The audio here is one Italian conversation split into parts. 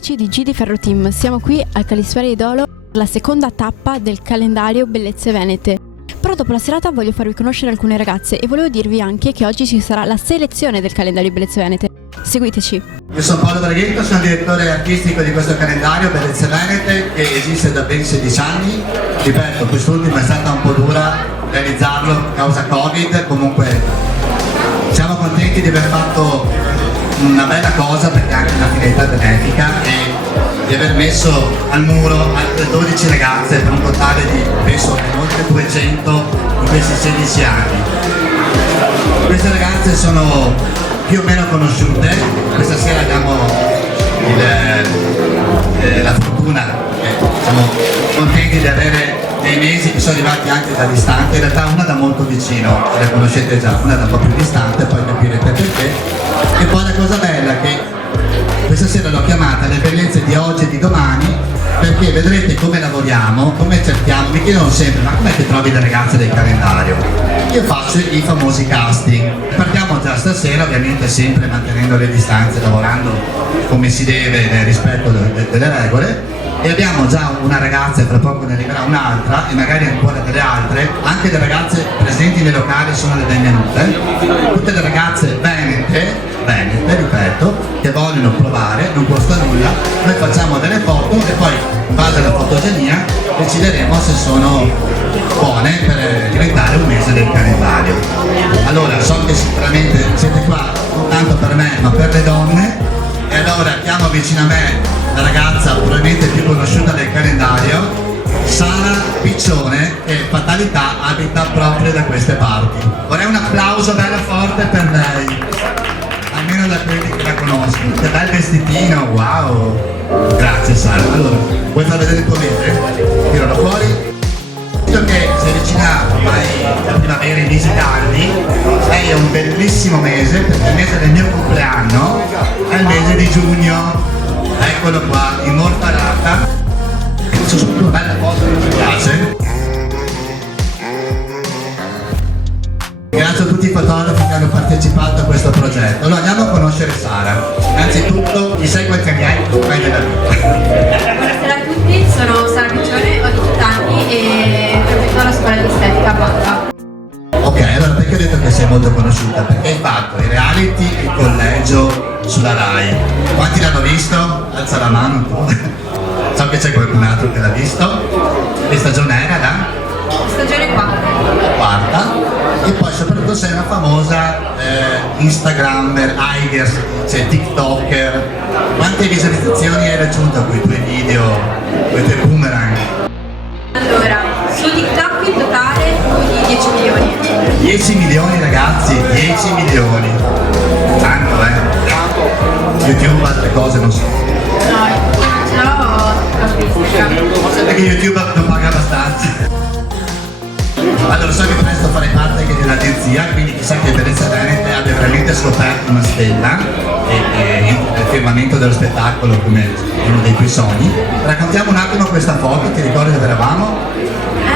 amici di G di Ferro Team, siamo qui al Calisfera Idolo per la seconda tappa del calendario Bellezze Venete. Però dopo la serata voglio farvi conoscere alcune ragazze e volevo dirvi anche che oggi ci sarà la selezione del calendario Bellezze Venete. Seguiteci. Io sono Paolo Draghetto, sono direttore artistico di questo calendario Bellezze Venete che esiste da ben 16 anni. Ripeto, quest'ultima è stata un po' dura realizzarlo a causa Covid, comunque siamo contenti di aver fatto una bella cosa perché è anche una finalità benefica e di aver messo al muro altre 12 ragazze per un totale di penso oltre 200 in questi 16 anni. Queste ragazze sono più o meno conosciute, questa sera abbiamo la fortuna siamo contenti di avere dei mesi che sono arrivati anche da distante, in realtà una da molto vicino, le conoscete già, una da un po' più distante, poi capirete perché. E poi la cosa bella è che questa sera l'ho chiamata le bellezze di oggi e di domani, perché vedrete come lavoriamo, come cerchiamo, mi chiedono sempre ma com'è che trovi le ragazze del calendario? Io faccio i famosi casting, partiamo già stasera ovviamente sempre mantenendo le distanze, lavorando come si deve nel rispetto delle regole. E abbiamo già una ragazza e tra poco ne arriverà un'altra e magari ancora delle altre, anche le ragazze presenti nei locali sono le benvenute, tutte le ragazze venete, ripeto, che vogliono provare, non costa nulla, noi facciamo delle foto e poi in base alla fotogenia decideremo se sono buone per diventare un mese del calendario. Allora so che sicuramente siete qua non tanto per me ma per le donne e allora chiamo vicino a me la ragazza probabilmente più conosciuta del calendario, Sara Piccione, che fatalità abita proprio da queste parti. Vorrei un applauso bello forte per lei, almeno da quelli che la conoscono. Che bel vestitino, wow! Grazie Sara. Allora, vuoi far vedere il tuo mese? Tiralo fuori. Visto che si avvicina ormai la primavera, i mesi caldi, lei è un bellissimo mese, perché il mese del mio compleanno è il mese di giugno. Eccolo qua, immortalata. Faccio subito una bella foto che mi piace. Grazie a tutti i fotografi che hanno partecipato a questo progetto. Allora andiamo a conoscere Sara. Innanzitutto, chi sei quel che mi hai mai della vita? Buonasera a tutti, sono Sara Piccione, ho 18 anni e frequento la scuola di estetica Banca. Ok, allora perché ho detto che sei molto conosciuta? Perché hai fatto i reality e il collegio sulla Rai. Quanti l'hanno visto? Alza la mano tu. So che c'è qualcun altro che l'ha visto. Che stagione era la? Stagione 4. Quarta. E poi soprattutto sei una famosa Instagrammer, Higers, cioè TikToker. Quante visualizzazioni hai raggiunto con i tuoi video, con i tuoi boomerang? Allora, su TikTok in totale più di 10 milioni. 10 milioni ragazzi, 10 milioni. Tanto YouTube, altre cose non so. No, non ce l'ho su Instagram. Forse perché YouTube non paga abbastanza. Allora so che presto farei parte anche dell'agenzia, quindi chissà che Bellezze Venete abbia veramente scoperto una stella e il firmamento dello spettacolo come uno dei tuoi sogni. Raccontiamo un attimo questa foto, ti ricordi dove eravamo?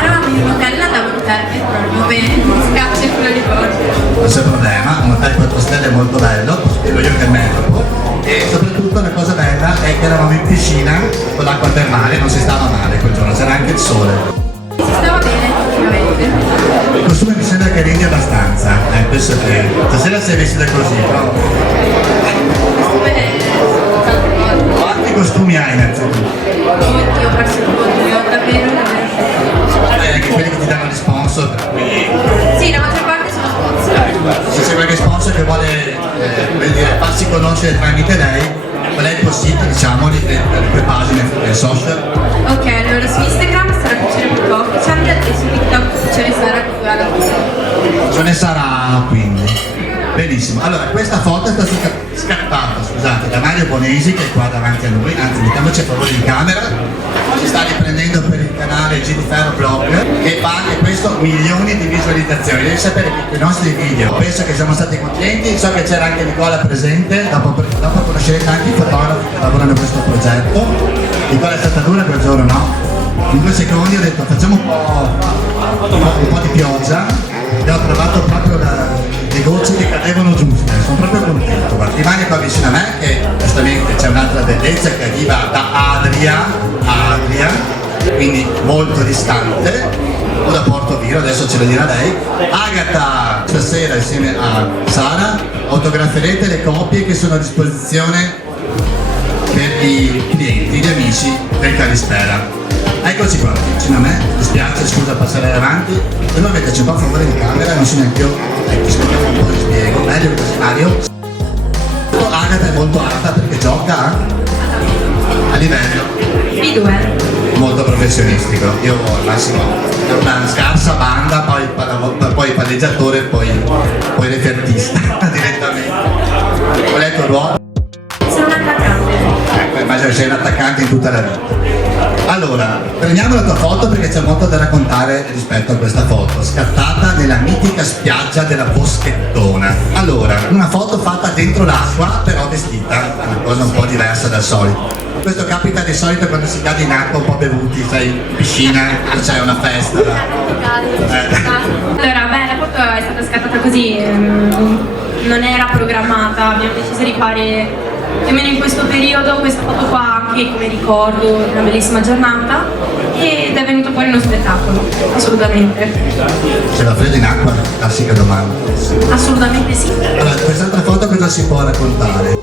Eravamo in un hotel, andavamo in termine, però il nome mi spiace che lo ricordo. Non c'è problema, un hotel 4 stelle molto bello, spiego io che è meglio. E soprattutto la cosa bella è che eravamo in piscina con l'acqua termale, non si stava male quel giorno, c'era anche il sole. Si stava bene, effettivamente. Il costume mi sembra che ridi abbastanza, questo è vero. Stasera sei vestita così, però. Quanti costumi hai innanzitutto? Io ho perso il conto, davvero. Anche quelli che ti danno gli sponsor, per cui. Sì, la maggior parte sono sponsor. Se c'è qualche sponsor che vuole farsi conoscere tramite lei, qual è il possibile, diciamo, le tue pagine social? Ok, allora su Instagram sarà Piccione.official e su TikTok Piccione Sara Ce ne sarà quindi. Benissimo, allora questa foto è stata scattata, scusate, da Mario Bonesi che è qua davanti a noi, anzi mettiamoci a favore di camera, ci sta riprendendo per il canale G di Ferro Blog e fa anche questo milioni di visualizzazioni. Devi sapere che con i nostri video penso che siamo stati contenti, so che c'era anche Nicola presente, dopo conoscerete anche i fotografi che lavorano in questo progetto. Nicola è stata dura quel giorno, no? In 2 secondi ho detto facciamo un po' di pioggia e ho trovato proprio le gocce che cadevano giuste, sono proprio contento. Guarda, rimane qua vicino a me che giustamente c'è un'altra bellezza che arriva da Adria, quindi molto distante, o da Porto Viro, adesso ce lo dirà lei. Agata stasera insieme a Sara autograferete le copie che sono a disposizione per i clienti, gli amici del Kalispera. Eccoci qua, vicino a me, mi dispiace, scusa passare avanti, se non metterci un po' a favore di camera, non so neanche io, ecco, spieghiamo un po' di spiego, meglio così Mario. Agata è molto alta perché gioca a livello B2. molto professionistico, io al massimo una scarsa banda, poi palleggiatore, poi refertista direttamente. Qual è il tuo ruolo? Sono un attaccante. Ecco, immagino che sei un attaccante in tutta la vita. Allora, prendiamo la tua foto perché c'è molto da raccontare rispetto a questa foto, scattata nella mitica spiaggia della Boschettona. Allora, una foto fatta dentro l'acqua, però vestita, una cosa un po' diversa dal solito. Questo capita di solito quando si cade in acqua un po' bevuti, sai, in piscina, c'è una festa. Allora, beh, la foto è stata scattata così, non era programmata, abbiamo deciso di fare più o meno in questo periodo questa foto qua anche come ricordo di una bellissima giornata ed è venuto fuori uno spettacolo, assolutamente. C'è la fredda in acqua? Classica domanda. Assolutamente sì. Allora, quest'altra foto cosa si può raccontare?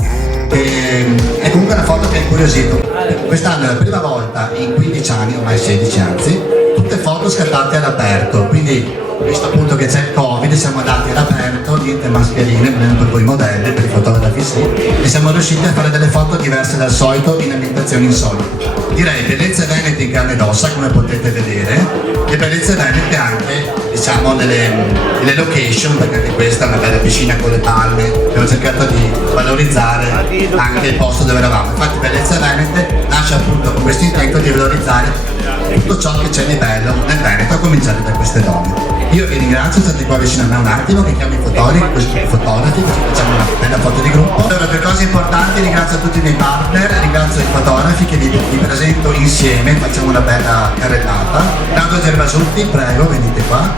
È comunque una foto che ha incuriosito. Quest'anno è la prima volta in 15 anni, ormai 16 anzi, tutte foto scattate all'aperto, quindi visto appunto che c'è il Covid siamo andati all'aperto, niente mascherine, almeno per voi modelli, per i fotografi sì, e siamo riusciti a fare delle foto diverse dal solito in ambientazioni insolite. Direi bellezze venete in carne ed ossa, come potete vedere, e bellezze venete anche diciamo nelle location, perché anche questa è una bella piscina con le palme, abbiamo cercato di valorizzare anche il posto dove eravamo. Infatti bellezze venete nasce appunto con questo intento di valorizzare tutto ciò che c'è di bello nel Veneto, a cominciare da queste donne. Io vi ringrazio, state qua vicino a me un attimo, che chiamo i fotografi, così facciamo una bella foto di gruppo. Allora, due cose importanti, ringrazio tutti i miei partner, ringrazio i fotografi che vi presento insieme, facciamo una bella carrellata. Claudio Gervasutti, prego, venite qua.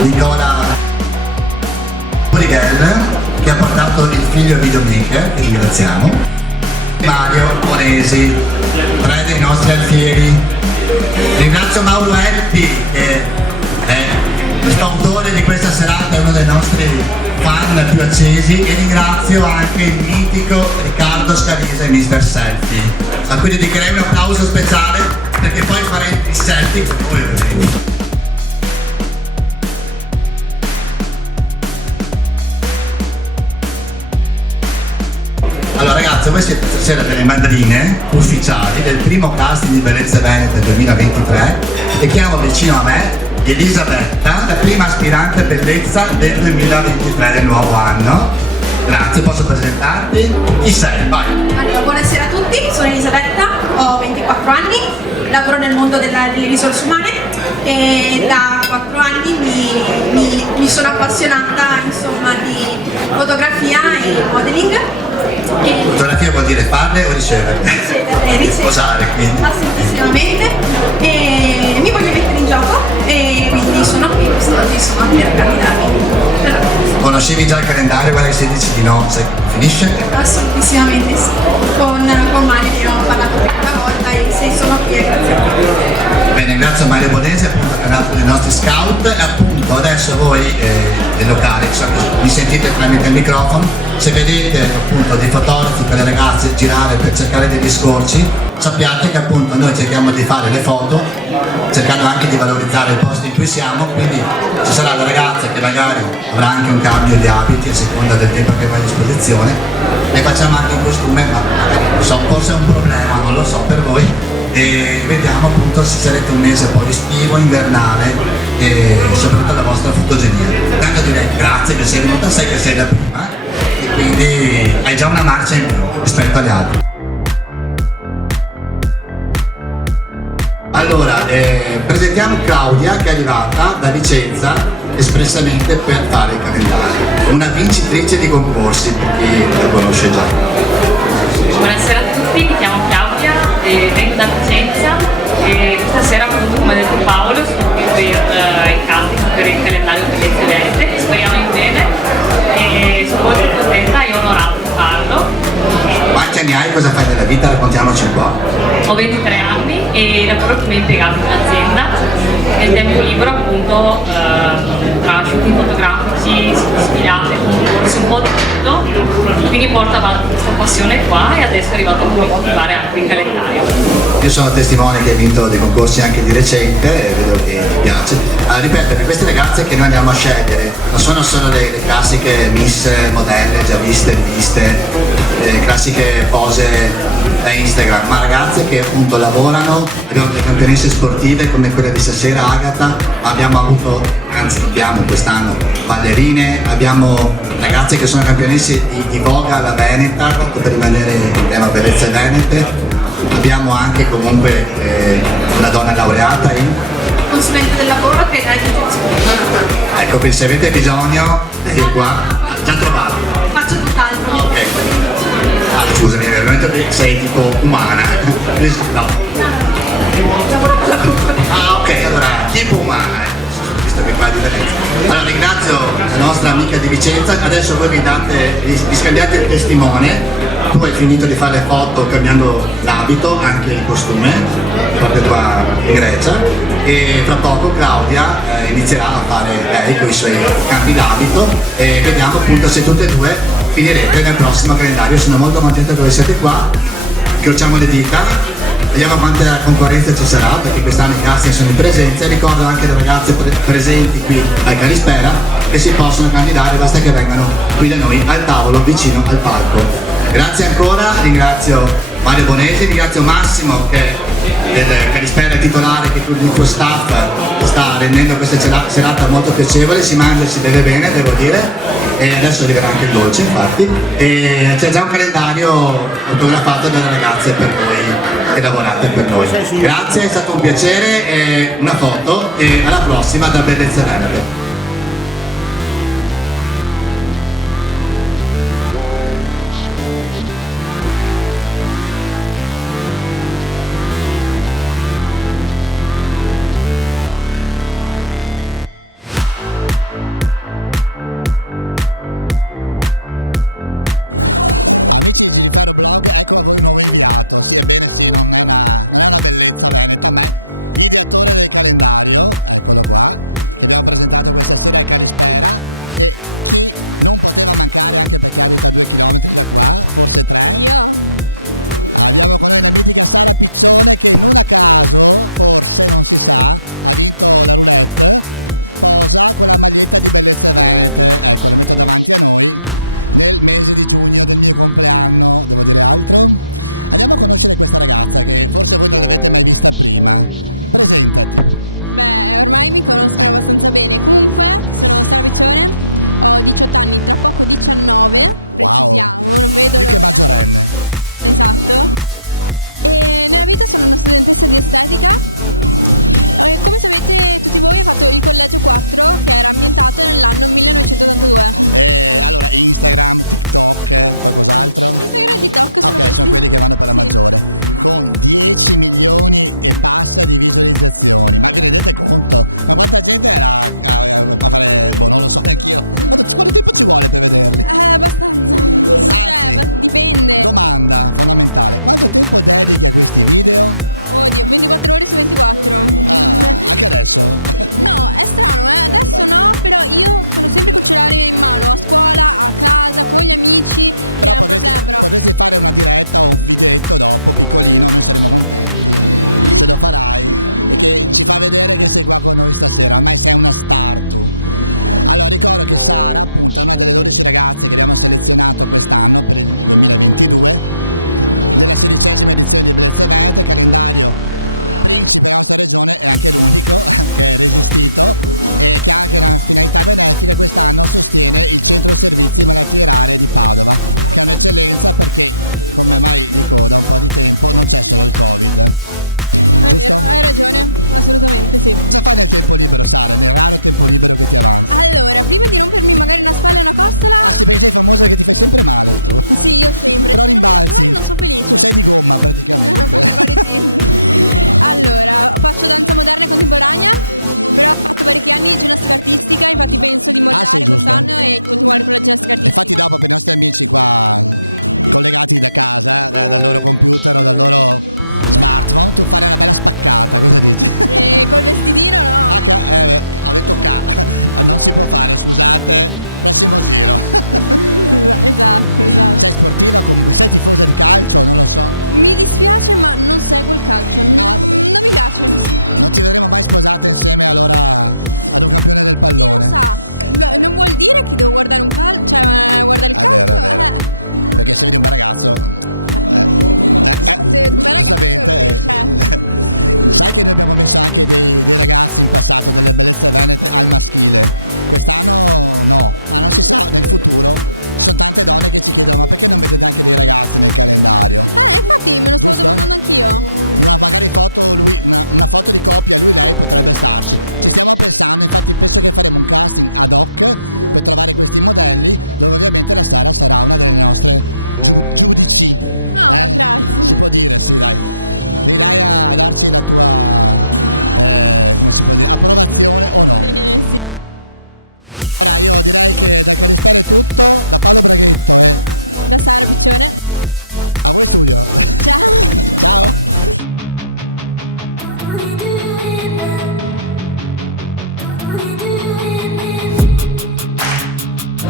Nicola Purighel, che ha portato il figlio videomaker, che ringraziamo. Mario Monesi, tre dei nostri alfieri. Ringrazio Mauro Elpi, che è il fautore di questa serata, è uno dei nostri fan più accesi, e ringrazio anche il mitico Riccardo Scalise e Mr. Selfie, a cui dedicherei un applauso speciale perché poi farei il selfie con voi. Allora ragazzi, voi siete stasera delle madrine ufficiali del primo casting di Bellezze Venete 2023 e chiamo vicino a me Elisabetta, la prima aspirante bellezza del 2023 del nuovo anno. Grazie, posso presentarti? Chi sei? Vai! Allora, buonasera a tutti, sono Elisabetta, ho 24 anni, lavoro nel mondo delle risorse umane e da 4 anni mi sono appassionata insomma di fotografia e modeling. Fotografia vuol dire farle o ricevere? Ricevere. Posare, quindi. Assolutamente. E mi voglio mettere in gioco e quindi sono qui quest'oggi insomma per candidarmi. Conoscevi già il calendario, guarda che se dici di no, sai come finisce? Assolutissimamente sì. Con Mario ne ho parlato per una volta e se sono qui è grazie a te. Bene, grazie a Mario Bonesi appunto che è nato dei nostri scout e appunto adesso voi del locale, so che mi sentite tramite il microfono, se vedete appunto dei fotografi per le ragazze girare per cercare degli scorci, sappiate che appunto noi cerchiamo di fare le foto cercando anche di valorizzare il posto in cui siamo, quindi ci sarà la ragazza che magari avrà anche un cambio di abiti a seconda del tempo che va a disposizione, ne facciamo anche in costume, ma magari non so, forse è un problema, non lo so per voi, e vediamo appunto se sarete un mese poi estivo, invernale e soprattutto la vostra fotogenia. Tanto direi grazie che sei venuta, sai che sei la prima e quindi hai già una marcia in più rispetto agli altri. Allora, presentiamo Claudia che è arrivata da Vicenza espressamente per fare il calendario, una vincitrice di concorsi per chi la conosce già. Buonasera a tutti, mi chiamo Claudia e vengo da Vicenza e questa sera appunto come ha detto Paolo sono qui per il casting per il calendario Bellezze Venete, speriamo in bene e sono molto contenta e onorata di farlo. Quanti anni hai, cosa fai nella vita? Raccontiamoci un po'. Ho 23 anni e lavoro come impiegato in azienda. Nel tempo libero appunto tra shooting fotografici, sfilate, concorsi, un po' di tutto, quindi porto avanti questa passione qua e adesso è arrivato il momento di fare anche il calendario. Io sono testimone che hai vinto dei concorsi anche di recente e vedo che ti piace. Allora, ripeto, per queste ragazze che noi andiamo a scegliere non sono solo le classiche miss modelle già viste, riviste, classiche pose da Instagram, ma ragazze che appunto lavorano. Abbiamo delle campionesse sportive come quella di stasera, Agata, ma abbiamo avuto, anzi abbiamo quest'anno ballerine, abbiamo ragazze che sono campionesse di Voga alla Veneta, per rimanere in tema bellezze venete. Abbiamo anche comunque una donna laureata in Consulente del lavoro che è ecco, quindi se avete bisogno io qua già trovato. faccio tutt'altro. Ok. Scusami, veramente sei tipo umana. No. Lavoro con la concorrenza. Ok, allora tipo umana, visto che qua è differenza. Allora ringrazio la nostra amica di Vicenza, adesso voi vi scambiate il testimone. Tu hai finito di fare le foto cambiando l'abito, anche il costume, proprio qua in Grecia, e tra poco Claudia inizierà a fare lei con i suoi cambi d'abito e vediamo appunto se tutte e due finirete nel prossimo calendario. Sono molto contento che voi siete qua, incrociamo le dita, vediamo quanta concorrenza ci sarà, perché quest'anno i casting sono in presenza. Ricordo anche le ragazze presenti qui al Calispera che si possono candidare, basta che vengano qui da noi al tavolo vicino al palco. Grazie ancora, ringrazio Mario Bonesi, ringrazio Massimo che del Calispera titolare, che tutto il tuo staff sta rendendo questa serata molto piacevole. Si mangia e si beve bene, devo dire, e adesso arriverà anche il dolce, infatti, e c'è già un calendario fotografato dalle ragazze per voi che lavorate per noi. Grazie, è stato un piacere, e una foto e alla prossima da Bellezze Venete.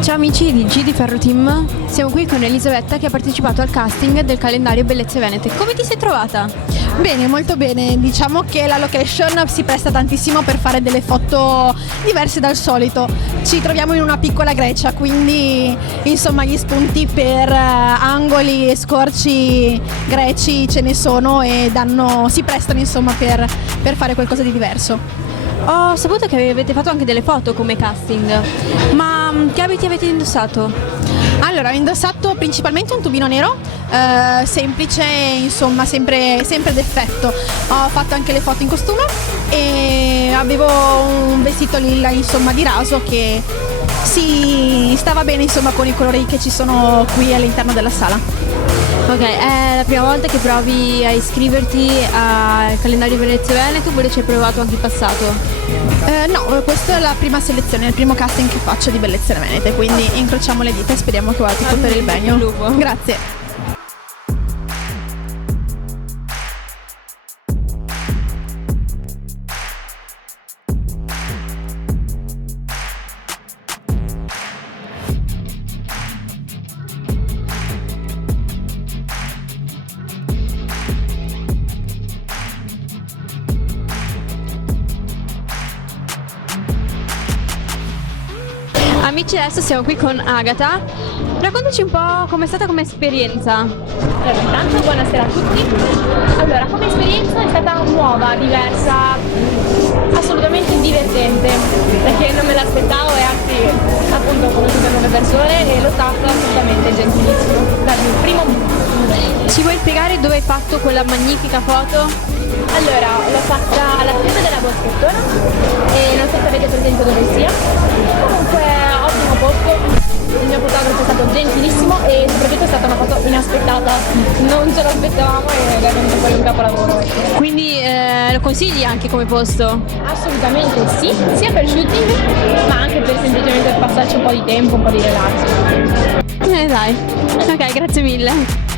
Ciao amici di G di Ferro Team, siamo qui con Elisabetta che ha partecipato al casting del calendario Bellezze Venete. Come ti sei trovata? Bene, molto bene. Diciamo che la location si presta tantissimo per fare delle foto diverse dal solito. Ci troviamo in una piccola Grecia, quindi insomma gli spunti per angoli e scorci greci ce ne sono e si prestano insomma per fare qualcosa di diverso. Ho saputo che avete fatto anche delle foto come casting, ma che abiti avete indossato? Allora, ho indossato principalmente un tubino nero, semplice, insomma, sempre d'effetto. Ho fatto anche le foto in costume e avevo un vestito lilla, insomma, di raso che si stava bene, insomma, con i colori che ci sono qui all'interno della sala. Ok, è la prima volta che provi a iscriverti al calendario Bellezze Venete oppure ci hai provato anche in passato? No, questa è la prima selezione, il primo casting che faccio di Bellezze Venete, quindi incrociamo le dita e speriamo che vada tutto per il bene. Grazie. Amici, adesso siamo qui con Agata. Raccontaci un po' com'è stata come esperienza. Allora, intanto buonasera a tutti. Allora, come esperienza è stata nuova, diversa, assolutamente divertente, perché non me l'aspettavo e anzi appunto ho conosciuto nuove persone e lo staff assolutamente gentilissimo, dal primo minuto. Ci vuoi spiegare dove hai fatto quella magnifica foto? Allora, l'ho fatta alla chiesa della Boschettona e non so se avete presente dove sia. Comunque, ottimo posto. Il mio fotografo è stato gentilissimo e soprattutto è stata una foto inaspettata, non ce l'aspettavamo ed è venuto poi un capolavoro. Quindi lo consigli anche come posto? Assolutamente sì, sia per shooting ma anche per semplicemente passarci un po' di tempo, un po' di relax. Dai, ok, grazie mille.